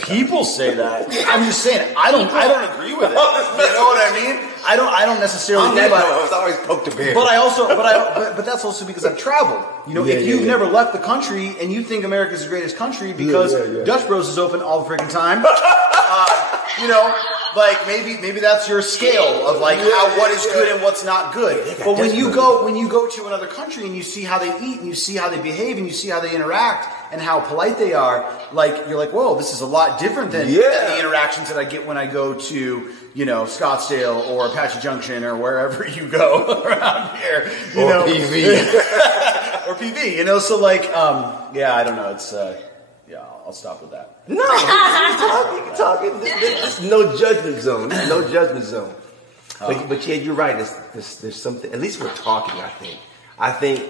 People say that. I'm just saying. I don't agree with it. You know what I mean? I don't necessarily. I was always poked a bear. But that's also because I've traveled. If you've never left the country and you think America's the greatest country because Dutch Bros is open all the freaking time, like maybe that's your scale of like what is good and what's not good. But when you go to another country and you see how they eat and you see how they behave and you see how they interact and how polite they are, like you're like, whoa, this is a lot different than the interactions that I get when I go to Scottsdale or Apache Junction or wherever you go around here. Or PV. or PV, you know. So like, yeah, I don't know. It's yeah, I'll stop with that. No, you can talk. It's no judgment zone. It's no judgment zone. But yeah, you're right. There's something. At least we're talking. I think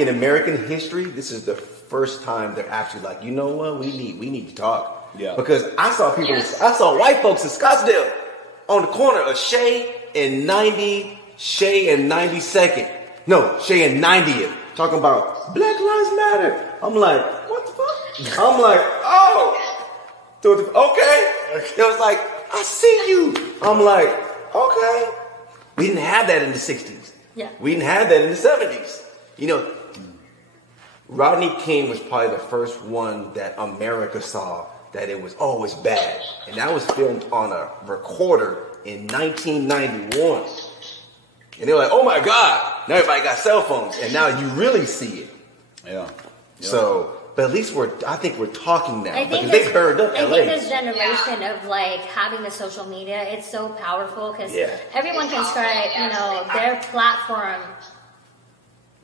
in American history, this is the first time they're actually like, you know what, we need to talk. Yeah. Because I saw white folks in Scottsdale on the corner of Shea and 92nd. No, Shea and 90th. Talking about Black Lives Matter. I'm like, what the fuck? I'm like, oh, okay. It was like, I see you. I'm like, okay. We didn't have that in the 60s. Yeah. We didn't have that in the 70s. You know, Rodney King was probably the first one that America saw that it was always bad. And that was filmed on a recorder in 1991. And they were like, oh my God, now everybody got cell phones. And now you really see it. Yeah. So, but at least I think we're talking now. I think because they burned up I LA. think this generation of like having the social media, it's so powerful because everyone can start, you know, their platform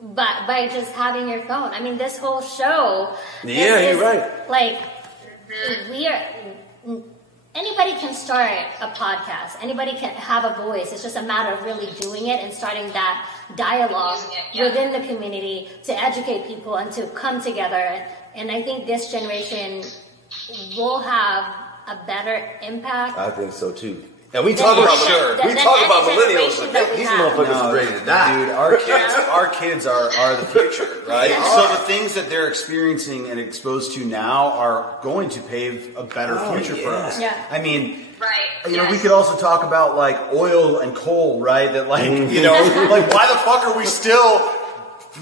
but by just having your phone. I mean, this whole show. Yeah, you're right. Like, anybody can start a podcast. Anybody can have a voice. It's just a matter of really doing it and starting that dialogue within the community to educate people and to come together. And I think this generation will have a better impact. I think so too. And we talk about millennials. These motherfuckers are ready to die. Dude, our kids are the future, right? So the things that they're experiencing and exposed to now are going to pave a better future for us. Yeah. I mean, you know, we could also talk about like oil and coal, right? That like, you know, like why the fuck are we still,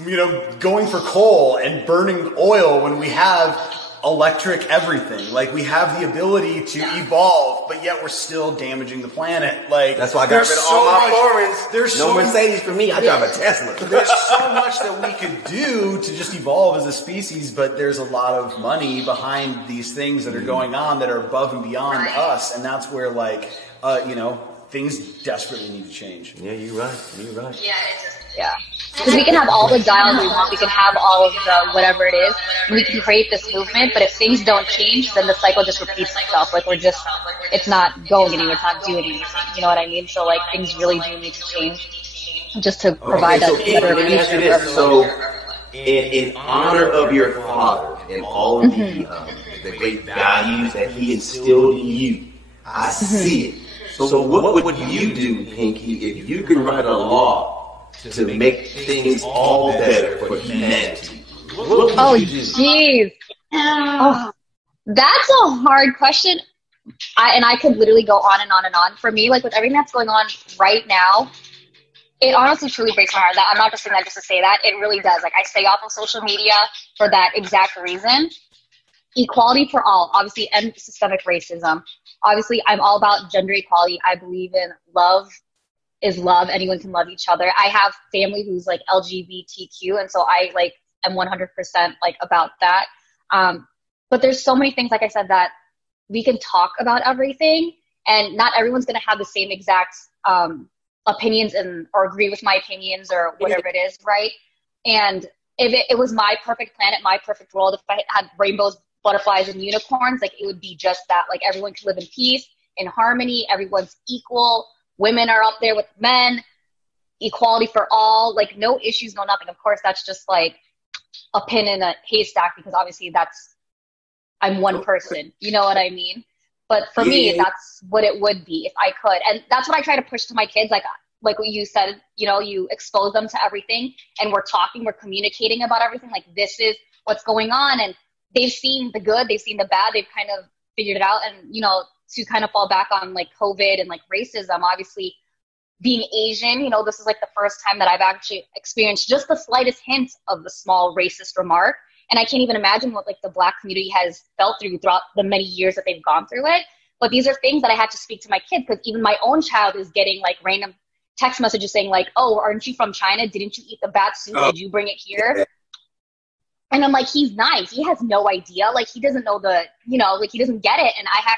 you know, going for coal and burning oil when we have electric everything? Like we have the ability to evolve, but yet we're still damaging the planet. Like that's why I got rid of all my foreigns. There's no Mercedes for me. I drive a Tesla. There's so much that we could do to just evolve as a species, but there's a lot of money behind these things that are going on that are above and beyond us, and that's where like you know, things desperately need to change. Yeah, you're right. Yeah. Because we can have all the dialogue we want, we can have all of the whatever it is, and we can create this movement, but if things don't change, then the cycle just repeats itself. Like it's not going anywhere, it's not doing anything. You know what I mean? So like things really do need to change just to provide that better future. So in honor of your father and all of the great values that he instilled in you, I see it. So what would you do, Pinky, if you could write a law to make things all better for humanity? Oh, jeez. Oh, that's a hard question. I could literally go on and on and on. For me, like with everything that's going on right now, it honestly truly breaks my heart. That I'm not just saying that just to say that. It really does. Like I stay off of social media for that exact reason. Equality for all, obviously, and systemic racism. Obviously, I'm all about gender equality. I believe in love is love. Anyone can love each other. I have family who's like LGBTQ, and so I like am 100% like about that. But there's so many things, like I said, that we can talk about everything, and not everyone's going to have the same exact opinions or agree with my opinions or whatever it is, right? And if it was my perfect planet, my perfect world, if I had rainbows, butterflies, and unicorns, like it would be just that. Like everyone can live in peace, in harmony, everyone's equal. Women are up there with men, equality for all, like no issues, no nothing. Of course, that's just like a pin in a haystack because obviously I'm one person, you know what I mean? But for me, that's what it would be if I could. And that's what I try to push to my kids. Like what you said, you know, you expose them to everything and we're communicating about everything. Like this is what's going on. And they've seen the good, they've seen the bad, they've kind of figured it out. And, you know, to kind of fall back on like COVID and like racism, obviously being Asian, you know, this is like the first time that I've actually experienced just the slightest hint of the small racist remark. And I can't even imagine what like the Black community has felt throughout the many years that they've gone through it. But these are things that I had to speak to my kids because even my own child is getting like random text messages saying like, oh, aren't you from China? Didn't you eat the bat soup? Did you bring it here? And I'm like, he's 9. He has no idea. Like he doesn't know like he doesn't get it. And I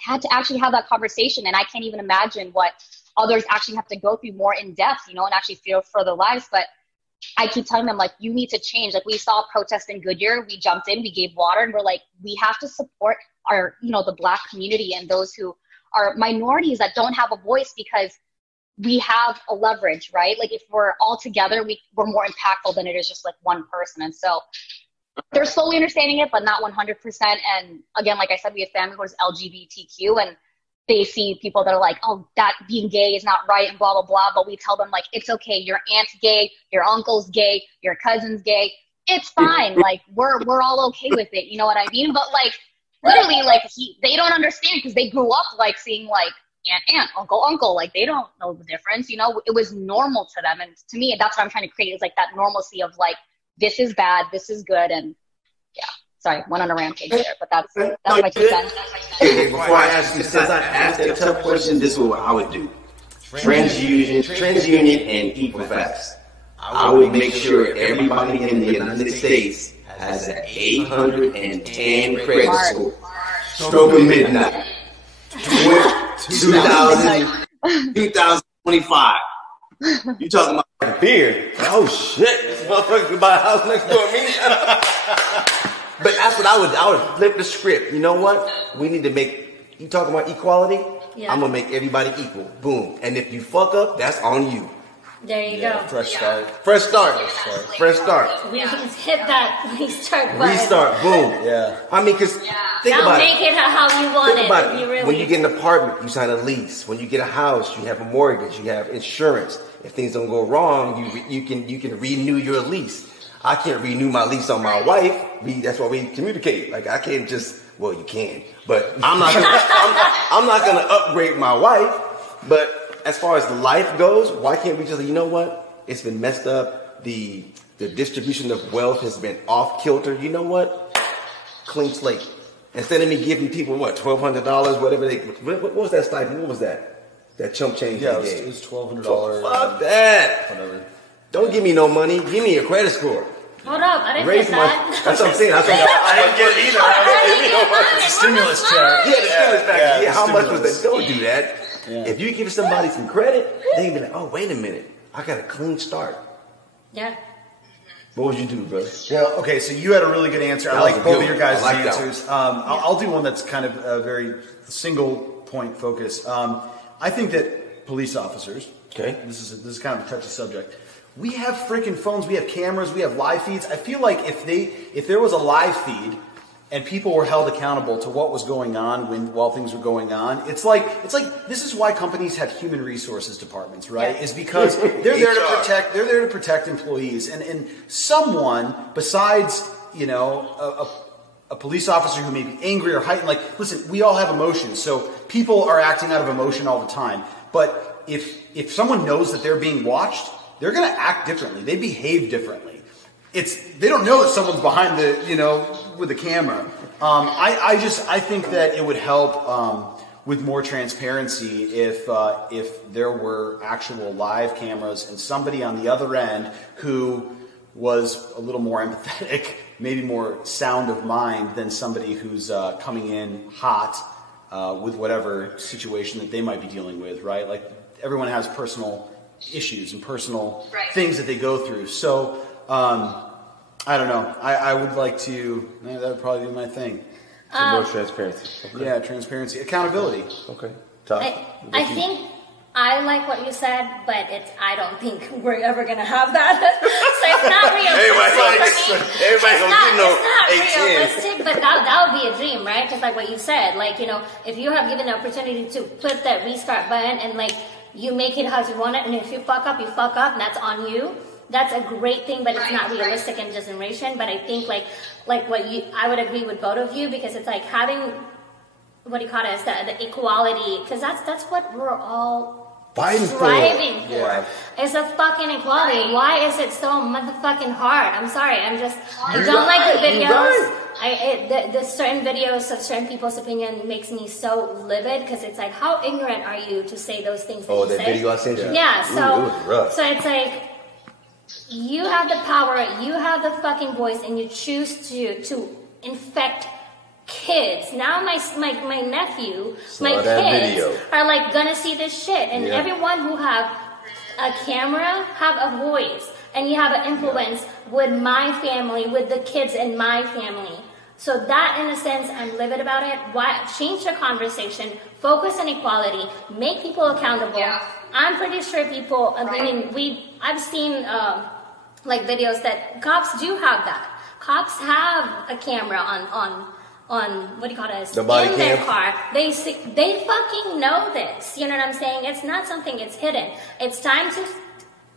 had to actually have that conversation, and I can't even imagine what others actually have to go through more in depth, you know, and actually feel for their lives. But I keep telling them, like, you need to change. Like, we saw a protest in Goodyear. We jumped in, we gave water, and we're like, we have to support our, you know, the Black community and those who are minorities that don't have a voice, because we have a leverage, right? Like, if we're all together, we're more impactful than it is just like one person. And so they're slowly understanding it, but not 100%. And again, like I said, we have family who is LGBTQ, and they see people that are like, oh, that being gay is not right and blah, blah, blah. But we tell them, like, it's okay. Your aunt's gay, your uncle's gay, your cousin's gay. It's fine. Like, we're all okay with it. You know what I mean? But like, literally, like, they don't understand, because they grew up like seeing like aunt, uncle. Like, they don't know the difference. You know, it was normal to them. And to me, that's what I'm trying to create, is like that normalcy of like, this is bad, this is good. And yeah, sorry, went on a rampage there, but that's my 2 cents. Okay, before I ask you, since I asked that tough question, this is what I would do. TransUnion and Equifax. I would make sure everybody in the United States has an 810 credit score. Stroke of midnight. 2025. You talking about beer? Oh shit! This motherfucker could buy a house next door to me. But that's what I would flip the script. You know what? We need to make. You talking about equality? Yeah. I'm gonna make everybody equal. Boom. And if you fuck up, that's on you. There you go. Fresh start. Fresh start. We just hit that restart button. Restart. Boom. Yeah. I mean, because think now about make it how you want Think about it. You really when you get an apartment, you sign a lease. When you get a house, you have a mortgage. You have insurance. If things don't go wrong, you can renew your lease. I can't renew my lease on my wife. That's why we communicate. Like, I can't just. Well, you can, but I'm not. I'm not gonna upgrade my wife. But as far as life goes, why can't we just? You know what? It's been messed up. The distribution of wealth has been off kilter. You know what? Clean slate. Instead of me giving people what $1,200, whatever they. What was that stipend? What was that? That chump change. Yeah, they it gave. was $1,200. Fuck that. Whatever. Don't give me no money. Give me a credit score. Hold up, I didn't Raise get my. that. That's what I'm saying. I didn't get it either. It's a stimulus check. Yeah, the stimulus package. Yeah, how much was stimulus. that? Don't do that. Yeah. If you give somebody some credit, they be like, oh, wait a minute. I got a clean start. Yeah. What would you do, brother? Well, okay, so you had a really good answer. I That like was a both good of your one. guys' I like that answers. I'll do one that's kind of a very single point focus. I think that police officers, Okay. this is kind of a touchy subject. We have freaking phones, we have cameras, we have live feeds. I feel like if there was a live feed and people were held accountable to what was going on while things were going on, it's like this is why companies have human resources departments, right? Yeah. Is because they're there to protect employees, and someone besides, you know, a police officer who may be angry or heightened. Like, listen, we all have emotions, so people are acting out of emotion all the time. But if someone knows that they're being watched, they're going to act differently. They behave differently. They don't know that someone's behind with the camera. I think that it would help with more transparency if there were actual live cameras and somebody on the other end who was a little more empathetic, maybe more sound of mind than somebody who's coming in hot with whatever situation that they might be dealing with, right? Like, everyone has personal issues and personal things that they go through. So, I don't know. I would like to, that would probably be my thing. More transparency. Okay. Yeah, transparency. Accountability. Okay. Tough. I think I like what you said, but I don't think we're ever going to have that. So it's not realistic. Everybody's going to get no It's not realistic, but that would be a dream, right? Just like what you said. Like, you know, if you have given the opportunity to put that restart button and, like, you make it how you want it, and if you fuck up, and that's on you. That's a great thing, but it's not realistic in this generation. But I think I would agree with both of you, because it's like having, what do you call it, the equality, because that's what we're all striving for. Yeah. It's a fucking equality. Why is it so motherfucking hard? I'm sorry. I don't like the videos. The certain videos of certain people's opinion makes me so livid, because it's like, how ignorant are you to say those things that you say? Video I sent you? Yeah, Ooh, it was rough. so it's like, you have the power, you have the fucking voice, and you choose to infect kids. Now my nephew, my kids are like gonna see this shit, and everyone who have a camera have a voice. and you have an influence with my family, with the kids in my family. So that, in a sense, I'm livid about it. Why change the conversation, focus on equality, make people accountable. Yeah. I'm pretty sure people, I've seen like videos that cops do have that. Cops have a camera on what do you call it? The body in cam. their car. They fucking know this. You know what I'm saying? It's not something that's hidden. It's time to,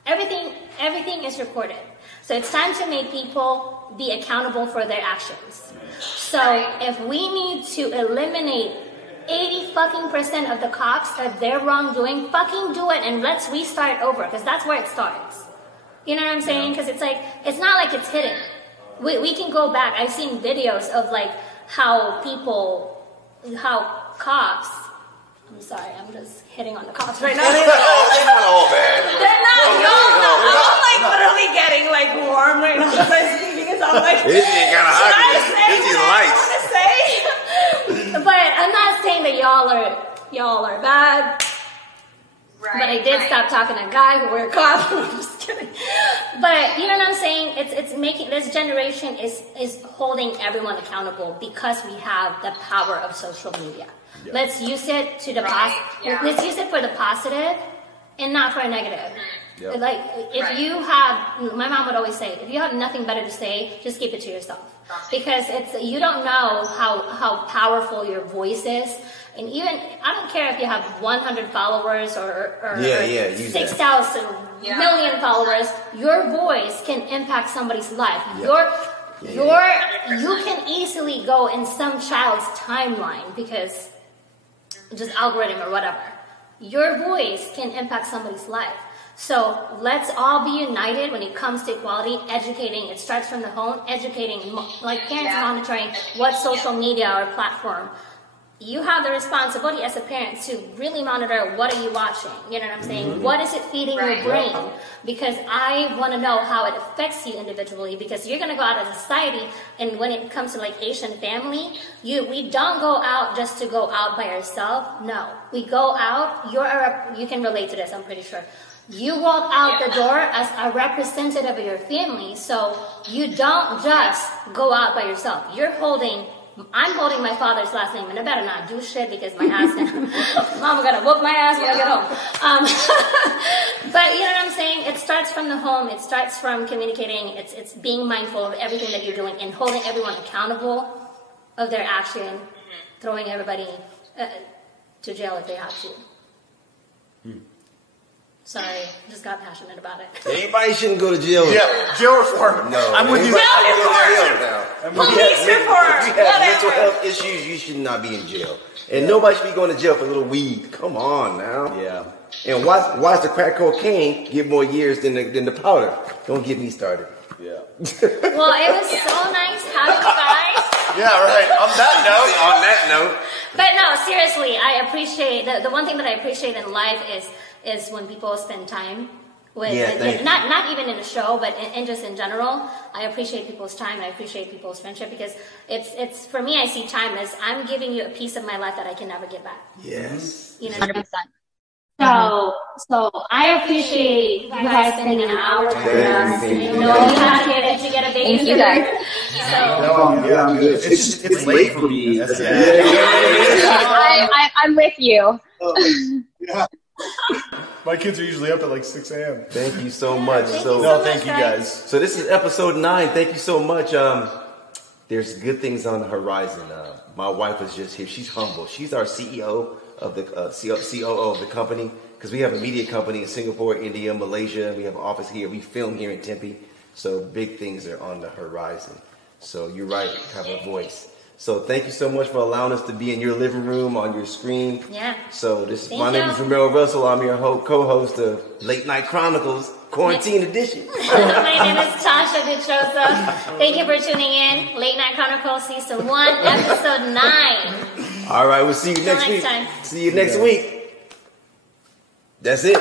everything is recorded. So it's time to make people be accountable for their actions. So if we need to eliminate 80% of the cops of their wrongdoing, fucking do it, and let's restart over, because that's where it starts. You know what I'm saying? Because it's like, it's not like it's hidden. We can go back. I've seen videos of like how cops, I'm sorry, I'm just hitting on the cops right now. They're not all bad. They're not, I'm like literally getting like warm right now as I'm speaking, because I'm like, this is kind of hot. This is lights. But I'm not saying that y'all are bad. Right, but I did stop talking to a guy who wore a cop. I'm just kidding. But you know what I'm saying? It's making, this generation is holding everyone accountable because we have the power of social media. Yeah. Let's use it to the let's use it for the positive and not for a negative. Yep. Like if you have, my mom would always say, if you have nothing better to say, just keep it to yourself. Because you don't know how powerful your voice is. And even, I don't care if you have 100 followers or 6,000 million followers, your voice can impact somebody's life. You can easily go in some child's timeline because just algorithm or whatever. Your voice can impact somebody's life. So let's all be united when it comes to equality, educating. It starts from the home, educating, like parents monitoring what social media or platform. You have the responsibility as a parent to really monitor what are you watching. You know what I'm saying? Mm-hmm. What is it feeding your brain? Because I want to know how it affects you individually. Because you're going to go out as a society, and when it comes to like Asian family, we don't go out just to go out by yourself. No, we go out. You can relate to this, I'm pretty sure. You walk out the door as a representative of your family, so you don't just go out by yourself. I'm holding my father's last name, and I better not do shit because my ass, mama gonna whoop my ass when I get home. But you know what I'm saying? It starts from the home. It starts from communicating. It's being mindful of everything that you're doing and holding everyone accountable of their action, throwing everybody to jail if they have to. Sorry, just got passionate about it. Anybody shouldn't go to jail. Yeah, jail reform. No, I'm with you. Police reform. If you have mental health issues, you should not be in jail. And nobody should be going to jail for a little weed. Come on now. Yeah. And why does the crack cocaine get more years than the powder? Don't get me started. Yeah. Well, it was so nice having you guys. Yeah, right. On that note. But no, seriously, I appreciate the one thing that I appreciate in life is when people spend time with not even in a show, but in just in general. I appreciate people's time and I appreciate people's friendship because it's for me, I see time as I'm giving you a piece of my life that I can never get back. Yes. You know, 100%. So I appreciate you guys spending an hour with us. You have to get a baby. Thank you guys. It's late for me. I'm with you. Yeah. My kids are usually up at like 6 a.m. Thank you so much. Thank you guys. So this is episode 9. Thank you so much. There's good things on the horizon. My wife is just here. She's humble. She's our CEO of the COO of the company because we have a media company in Singapore, India, Malaysia. We have an office here. We film here in Tempe. So big things are on the horizon. So you're right. Have a voice. So thank you so much for allowing us to be in your living room, on your screen. Yeah. So my name is Romero Russell. I'm your co-host of Late Night Chronicles, Quarantine Edition. My name is Tasha Dichosa. Thank you for tuning in. Late Night Chronicles, Season 1, Episode 9. All right, we'll see you next week. Time. See you next week. That's it.